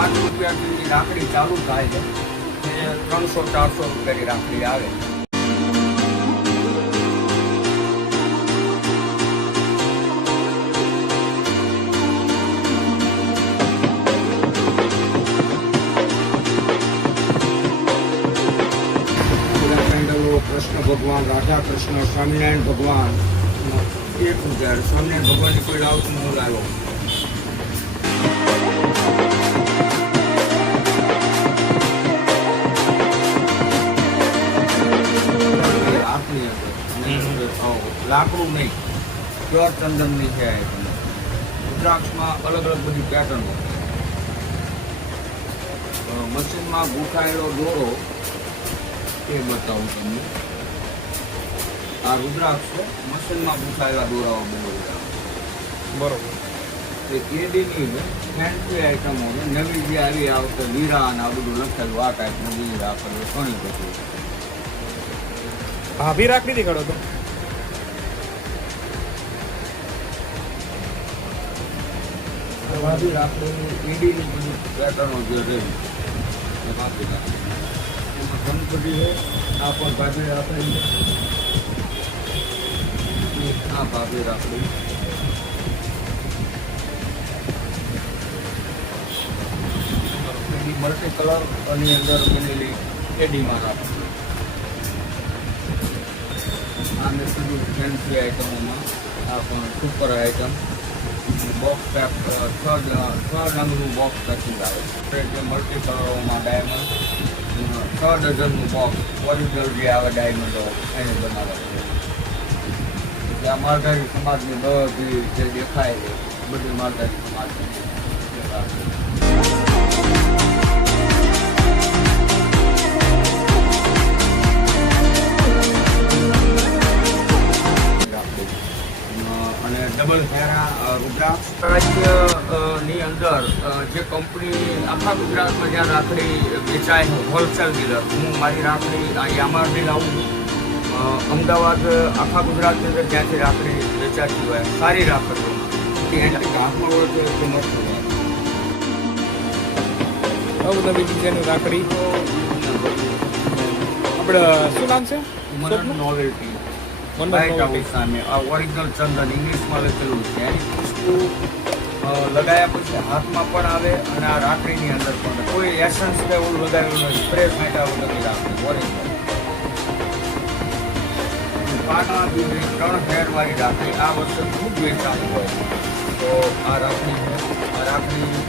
₹5 રાખડી ચાલુ થાય છે, જે 300-400 રૂપિયાની રાખડી આવે. કૃષ્ણ ભગવાન, રાધા કૃષ્ણ, સ્વામિનારાયણ ભગવાન, 1000. સ્વામિનારાયણ ભગવાનની કોઈ લાવતું હું લાવ્યો. આપની અંદર લાકડું નહીં, પ્યોર ચંદનની છે. રુદ્રાક્ષમાં અલગ અલગ બધી પેટર્નો, મશીનમાં ગૂંથાયેલો દોરો એ બતાવું તમને. આ રુદ્રાક્ષ છે, મશીનમાં ગૂંથાયેલા દોરાઓ બનાવેલા. બરોબર. એ એડીની ફેન્સી આઈટમો છે. નવી જે આવી આવશે વીરા અને આ બધું લખેલું, આ ટાઈપનું બીજી રાખેલું ઘણી બધું. ભાભી રાખડી દેખાડો તો. ભાભી રાખડી એડીની બધી પેટર્નો જે રહી એ ભાભી રાખડી. એમાં ગણપતિ છે, આ પણ ભાભી રાખડી છે. આ ભાભી રાખડી. એની મલ્ટી કલર અને અંદર બનેલી એડીમાં રાખડી. આ મેં કીધું ફેન્સી આઈટમોમાં આ પણ સુપર આઈટમ. બોક્સ પેક 6 રંગનું બોક્સ પેકિંગ આવે છે. જે મલ્ટી કલરોમાં ડાયમંડ 6 ડઝનનું બોક્સ ઓરિજિનલ જે આવે ડાયમંડો એને બનાવે છે. એટલે આ માલધારી સમાજની બધી જે દેખાય છે બધી માલધારી સમાજની દેખાય છે. અને ડબલ ફેરા રુદ્રાક્ષ રાજ્યની અંદર જે કંપની આખા ગુજરાતમાં જ્યાં રાખડી વેચાય હોલસેલ ડીલર, હું મારી રાખડી આ યામારથી લાવું છું. અમદાવાદ આખા ગુજરાતની અંદર જ્યાંથી રાખડી વેચાતી હોય સારી રાખડીઓ એટલે હાથમાં હોય તો એ મસ્ત હોય. નવી ડિઝાઇનની રાખડી. આપણે શું નામ છે? નોવેલ્ટી વ્હાઇટ હાઉસ સામે આ ઓરિજિનલ ચંદન ઇંગ્લિશમાં લખેલું છે. એની ખુશ્બુ લગાવ્યા પછી હાથમાં પણ આવે અને આ રાખડીની અંદર પણ કોઈ એસન્સ કે એવું લગાવેલું નથી. સ્પ્રે છાંટ્યા વગરની રાખડી ઓરિજિનલ. 3 ફેરવાળી રાખડી આ વર્ષે ખૂબ વેચાણી હોય તો આ રાખડી છે. આ રાખડી